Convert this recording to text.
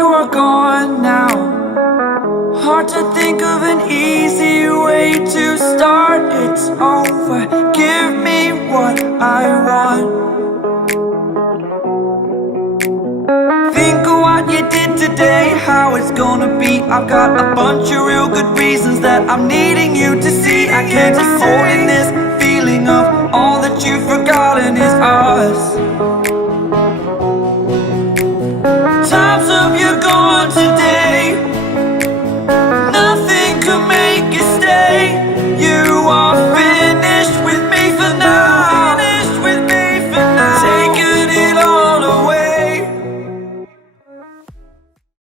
you are gone now. Hard to think of an easy way to start. It's over, give me what I want. Think of what you did today, how it's gonna be. I've got a bunch of real good reasons that I'm needing you to see. I can't keep holding this feeling of all that you've forgotten is us.